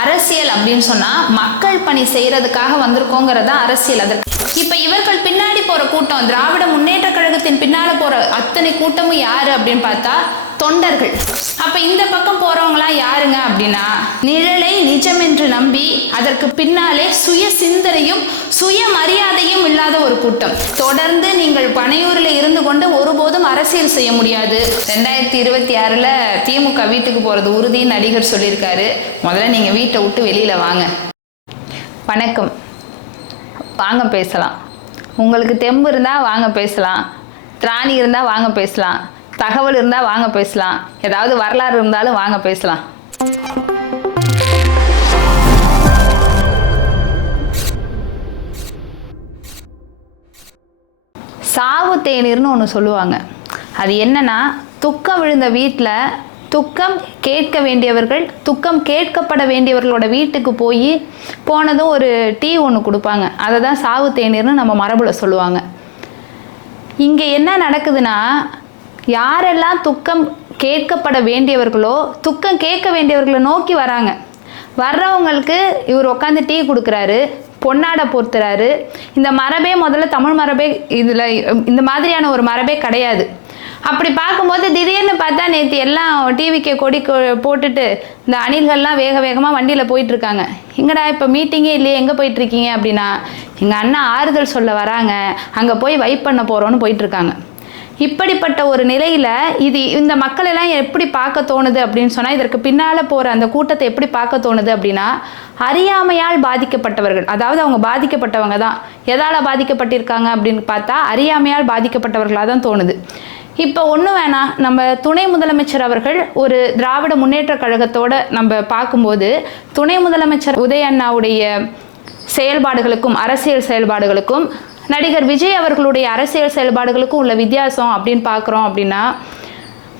அரசியல் அப்படின்னு சொன்னா மக்கள் பணி செய்யறதுக்காக வந்திருக்கோங்கிறதா அரசியல். அதற்கு இப்ப இவர்கள் பின்னாடி போற கூட்டம், திராவிட முன்னேற்ற கழகத்தின் பின்னால போற அத்தனை கூட்டமும் யாரு அப்படின்னு பார்த்தா தொண்டர்கள். அப்ப இந்த பக்கம் போறவங்களாம் யாருங்க அப்படின்னா, நிழலை நிஜம் என்று நம்பி அதற்கு பின்னாலே சுய சிந்தனையும் சுய மரியாதையும் இல்லாத ஒரு கூட்டம். தொடர்ந்து நீங்கள் பனையூரில் இருந்து கொண்டு ஒருபோதும் அரசியல் செய்ய முடியாது. 2026 திமுக வீட்டுக்கு போறது உறுதி நடிகர் சொல்லியிருக்காரு. முதல்ல நீங்க வீட்டை விட்டு வெளியில வாங்க. வணக்கம், வாங்க பேசலாம். உங்களுக்கு தெம்பு இருந்தா வாங்க பேசலாம், திராணி இருந்தா வாங்க பேசலாம், தகவல் இருந்தா வாங்க பேசலாம், ஏதாவது வரலாறு இருந்தாலும் வாங்க பேசலாம். சாவு தேநீர்னு ஒன்று சொல்லுவாங்க. அது என்னன்னா, துக்கம் விழுந்த வீட்டில் துக்கம் கேட்க வேண்டியவர்கள், துக்கம் கேட்கப்பட வேண்டியவர்களோட வீட்டுக்கு போனதும் ஒரு டீ ஒன்று கொடுப்பாங்க. அதை தான் சாவு தேநீர்னு நம்ம மரபுல சொல்லுவாங்க. இங்கே என்ன நடக்குதுன்னா, யாரெல்லாம் துக்கம் கேட்கப்பட வேண்டியவர்களோ துக்கம் கேட்க வேண்டியவர்களை நோக்கி வராங்க. வர்றவங்களுக்கு இவர் உட்காந்து டீ கொடுக்குறாரு, பொன்னாடை போர்த்துறாரு. இந்த மரபே முதல்ல தமிழ் மரபே இதில் இந்த மாதிரியான ஒரு மரபே கிடையாது. அப்படி பார்க்கும்போது திடீர்னு பார்த்தா நேற்று எல்லாம் டிவிக்கு கொடி போட்டுட்டு இந்த அணில்கள்லாம் வேக வேகமாக வண்டியில் போயிட்டுருக்காங்க. எங்கடா இப்போ மீட்டிங்கே இல்லையே, எங்கே போயிட்டுருக்கீங்க அப்படின்னா, எங்கள் அண்ணா ஆறுதல் சொல்ல வராங்க, அங்கே போய் வைப் பண்ண போகிறோன்னு போயிட்டுருக்காங்க. இப்படிப்பட்ட ஒரு நிலையில் இந்த மக்களெல்லாம் எப்படி பார்க்க தோணுது அப்படின்னு சொன்னால், இதற்கு பின்னால் போகிற அந்த கூட்டத்தை எப்படி பார்க்க தோணுது அப்படின்னா, அறியாமையால் பாதிக்கப்பட்டவர்கள். அதாவது அவங்க பாதிக்கப்பட்டவங்க தான். எதால் பாதிக்கப்பட்டிருக்காங்க அப்படின்னு பார்த்தா அறியாமையால் பாதிக்கப்பட்டவர்களாக தான் தோணுது. இப்போ ஒன்றும் வேணாம், நம்ம துணை முதலமைச்சர் அவர்கள் ஒரு திராவிட முன்னேற்ற கழகத்தோடு நம்ம பார்க்கும்போது, துணை முதலமைச்சர் உதய அண்ணாவுடைய செயல்பாடுகளுக்கும் அரசியல் செயல்பாடுகளுக்கும் நடிகர் விஜய் அவர்களுடைய அரசியல் செயல்பாடுகளுக்கும் உள்ள வித்தியாசம் அப்படின்னு பார்க்குறோம் அப்படின்னா,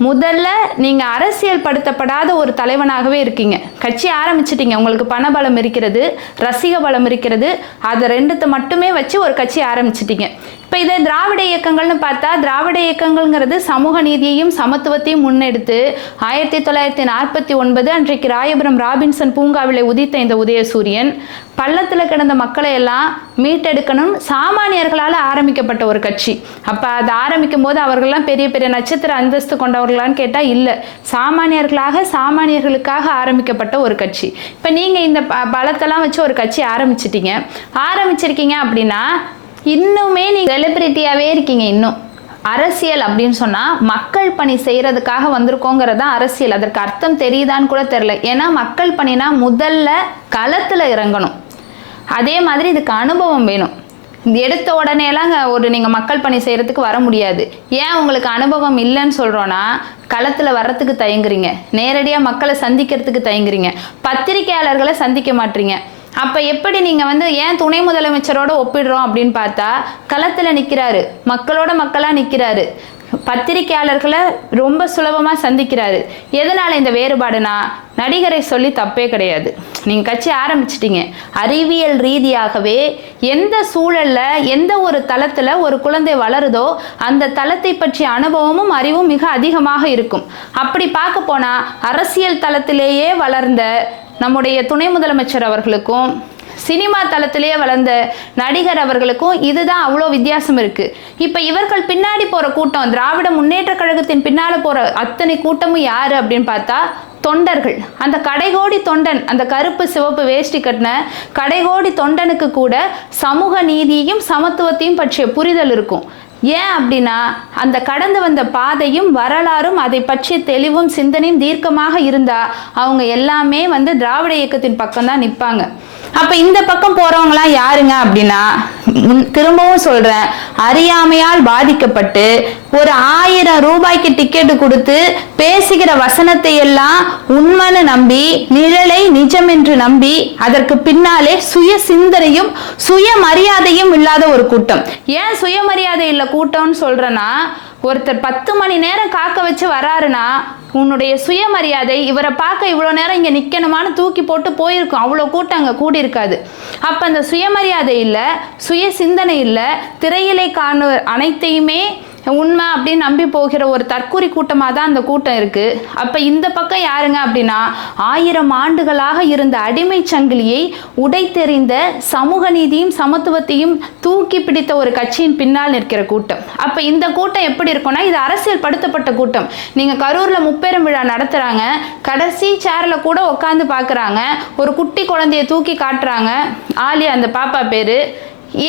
முதல்ல நீங்கள் அரசியல் படுத்தப்படாத ஒரு தலைவனாகவே இருக்கீங்க. கட்சி ஆரம்பிச்சிட்டீங்க, உங்களுக்கு பணபலம் இருக்கிறது, ரசிக பலம் இருக்கிறது, அதை ரெண்டுத்தை மட்டுமே வச்சு ஒரு கட்சி ஆரம்பிச்சிட்டீங்க. இப்போ இதை திராவிட இயக்கங்கள்னு பார்த்தா, திராவிட இயக்கங்கள்ங்கிறது சமூக நீதியையும் சமத்துவத்தையும் முன்னெடுத்து 1949 அன்றைக்கு ராயபுரம் ராபின்சன் பூங்காவிலே உதித்த இந்த உதயசூரியன் பள்ளத்தில் கிடந்த மக்களை எல்லாம் மீட்டெடுக்கணும் சாமானியர்களால் ஆரம்பிக்கப்பட்ட ஒரு கட்சி. அப்போ அதை ஆரம்பிக்கும் போது அவர்கள்லாம் பெரிய பெரிய நட்சத்திர அந்தஸ்து கொண்டவர்களான்னு கேட்டால் இல்லை, சாமானியர்களுக்காக ஆரம்பிக்கப்பட்ட ஒரு கட்சி. இப்போ நீங்கள் இந்த பலத்தெல்லாம் வச்சு ஒரு கட்சி ஆரம்பிச்சிருக்கீங்க அப்படின்னா, இன்னுமே நீங்கள் செலிபிரிட்டியாகவே இருக்கீங்க. இன்னும் அரசியல் அப்படின்னு சொன்னால் மக்கள் பணி செய்கிறதுக்காக வந்திருக்கோங்கிறது தான் அரசியல். அதற்கு அர்த்தம் தெரியுதான்னு கூட தெரில. ஏன்னா மக்கள் பணினா முதல்ல களத்தில் இறங்கணும், அதே மாதிரி இதுக்கு அனுபவம் வேணும். எடுத்த உடனேலாம் நீங்கள் மக்கள் பணி செய்கிறதுக்கு வர முடியாது. ஏன் உங்களுக்கு அனுபவம் இல்லைன்னு சொல்கிறோன்னா, களத்தில் வர்றதுக்கு தயங்குறீங்க, நேரடியாக மக்களை சந்திக்கிறதுக்கு தயங்குறீங்க, பத்திரிகையாளர்களை சந்திக்க மாட்டீங்க. அப்போ எப்படி நீங்கள் ஏன் துணை முதலமைச்சரோட ஒப்பிடுறோம் அப்படின்னு பார்த்தா, களத்தில் நிற்கிறாரு, மக்களாக நிற்கிறாரு, பத்திரிகையாளர்களை ரொம்ப சுலபமாக சந்திக்கிறாரு. எதனால் இந்த வேறுபாடுனா, நடிகரை சொல்லி தப்பே கிடையாது. நீங்கள் கட்சி ஆரம்பிச்சிட்டீங்க, அறிவியல் ரீதியாகவே எந்த சூழலில் எந்த ஒரு தளத்தில் ஒரு குழந்தை வளருதோ அந்த தளத்தை பற்றிய அனுபவமும் அறிவும் மிக அதிகமாக இருக்கும். அப்படி பார்க்க போனால் அரசியல் தளத்திலேயே வளர்ந்த நம்முடைய துணை முதலமைச்சர் அவர்களுக்கும் சினிமா தளத்திலேயே வளர்ந்த நடிகர் அவர்களுக்கும் இதுதான் அவ்வளோ வித்தியாசம் இருக்குது. இப்போ இவர்கள் பின்னாடி போகிற கூட்டம், திராவிட முன்னேற்ற கழகத்தின் பின்னால் போகிற அத்தனை கூட்டமும் யார் அப்படின்னு பார்த்தா தொண்டர்கள். அந்த கடைகோடி தொண்டன், அந்த கருப்பு சிவப்பு வேஷ்டி கட்டின கடைகோடி தொண்டனுக்கு கூட சமூக நீதியையும் சமத்துவத்தையும் பற்றிய புரிதல் இருக்கும். ஏன் அப்படின்னா, அந்த கடந்து வந்த பாதையும் வரலாறும் அதை பற்றிய தெளிவும் சிந்தனையும் தீர்க்கமாக இருந்தா அவங்க எல்லாமே திராவிட இயக்கத்தின் பக்கம் தான் நிற்பாங்க. அப்ப இந்த பக்கம் போறவங்களாம் யாருங்க அப்படின்னா, திரும்பவும் சொல்றேன், அறியாமையால் பாதிக்கப்பட்டு ஒரு 1000 ரூபாய்க்கு டிக்கெட்டு கொடுத்து பேசுகிற வசனத்தை எல்லாம் உண்மைன்னு நம்பி, நிழலை நிஜம் என்று நம்பி அதற்கு பின்னாலே சுய சிந்தனையும் சுய மரியாதையும் இல்லாத ஒரு கூட்டம். ஏன் சுயமரியாதை இல்லை கூட்டம்னு சொல்றேன்னா, ஒருத்தர் 10 மணி நேரம் காக்க வச்சு வராருன்னா உன்னுடைய சுயமரியாதை, இவரை பார்க்க இவ்வளோ நேரம் இங்கே நிற்கணுமான்னு தூக்கி போட்டு போயிருக்கும். அவ்வளோ கூட்டம் அங்கே கூடியிருக்காது. அப்போ அந்த சுயமரியாதை இல்லை, சுய சிந்தனை இல்லை, திரையிலே காண அனைத்தையுமே உண்மை அப்படின்னு நம்பி போகிற ஒரு தற்கூரி கூட்டமாக தான் அந்த கூட்டம் இருக்குது. அப்போ இந்த பக்கம் யாருங்க அப்படின்னா 1000 ஆண்டுகளாக இருந்த அடிமை சங்கிலியை உடைத்தெறிந்த சமூக நீதியும் சமத்துவத்தையும் தூக்கி பிடித்த ஒரு கட்சியின் பின்னால் நிற்கிற கூட்டம். அப்போ இந்த கூட்டம் எப்படி இருக்கும்னா, இது அரசியல் படுத்தப்பட்ட கூட்டம். நீங்கள் கரூரில் முப்பெரும் விழா நடத்துகிறாங்க, கடைசி சேரில் கூட உட்காந்து பார்க்குறாங்க, ஒரு குட்டி குழந்தைய தூக்கி காட்டுறாங்க, ஆலியா அந்த பாப்பா பேர்,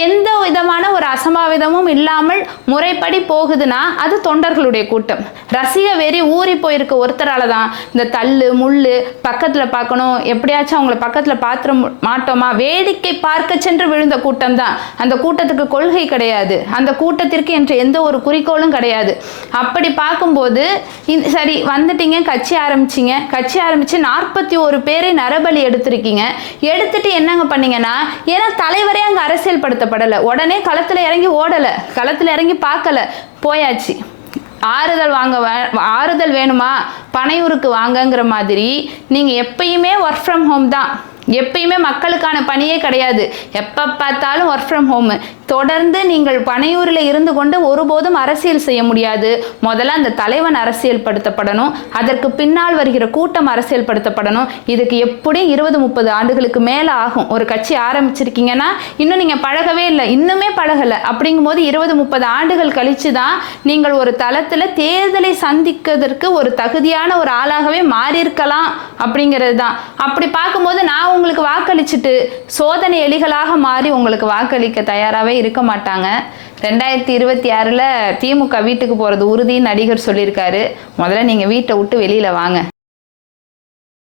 எந்த விதமான ஒரு அசம்பாவிதமும் இல்லாமல் முறைப்படி போகுதுன்னா அது தொண்டர்களுடைய கூட்டம். ரசிக வெறி ஊறி போயிருக்க ஒருத்தரால தான் இந்த தள்ளு முள்ளு பக்கத்தில் பார்க்கணும், எப்படியாச்சும் அவங்கள பக்கத்தில் பார்த்துட மாட்டோமா, வேடிக்கை பார்க்க சென்று விழுந்த கூட்டம் தான். அந்த கூட்டத்துக்கு கொள்கை கிடையாது, அந்த கூட்டத்திற்கு என்று எந்த ஒரு குறிக்கோளும் கிடையாது. அப்படி பார்க்கும்போது சரி வந்துட்டீங்க, கட்சி ஆரம்பிச்சிங்க, கட்சி ஆரம்பித்து 41 பேரை நரபலி எடுத்திருக்கீங்க. எடுத்துட்டு என்னங்க பண்ணீங்கன்னா, ஏன்னா தலைவரே அங்கே அரசியல் படுத்தப்படலை, உடனே களத்தில் இறங்கி ஓடலை, களத்தில் இறங்கி பார்க்கல, போயாச்சு. ஆறுதல் வேணுமா பனையூருக்கு வாங்கங்கிற மாதிரி நீங்கள் எப்பயுமே ஒர்க் ஃப்ரம் ஹோம் தான், எப்பயுமே மக்களுக்கான பணியே கிடையாது, எப்போ பார்த்தாலும் ஒர்க் ஃப்ரம் ஹோம். தொடர்ந்து நீங்கள் பனையூரில் இருந்து கொண்டு ஒருபோதும் அரசியல் செய்ய முடியாது. முதல்ல அந்த தலைவன் அரசியல் படுத்தப்படணும், அதற்கு பின்னால் வருகிற கூட்டம் அரசியல் படுத்தப்படணும். இதுக்கு எப்படியும் 20-30 ஆண்டுகளுக்கு மேலே ஆகும். ஒரு கட்சி ஆரம்பிச்சிருக்கீங்கன்னா இன்னும் நீங்கள் பழகவே இல்லை, இன்னுமே பழகலை. அப்படிங்கும்போது 20-30 ஆண்டுகள் கழித்து தான் நீங்கள் ஒரு தளத்தில் தேர்தலை சந்திக்கிறதுக்கு ஒரு தகுதியான ஒரு ஆளாகவே மாறியிருக்கலாம் அப்படிங்கிறது தான். அப்படி பார்க்கும்போது நான் உங்களுக்கு வாக்களிச்சுட்டு சோதனை எலிகளாக மாறி உங்களுக்கு வாக்களிக்க தயாராகவே இருக்க மாட்டாங்க. 2026 திமுக வீட்டுக்கு போகிறது உறுதின்னு நடிகர் சொல்லியிருக்காரு. முதல்ல நீங்கள் வீட்டை விட்டு வெளியில் வாங்க.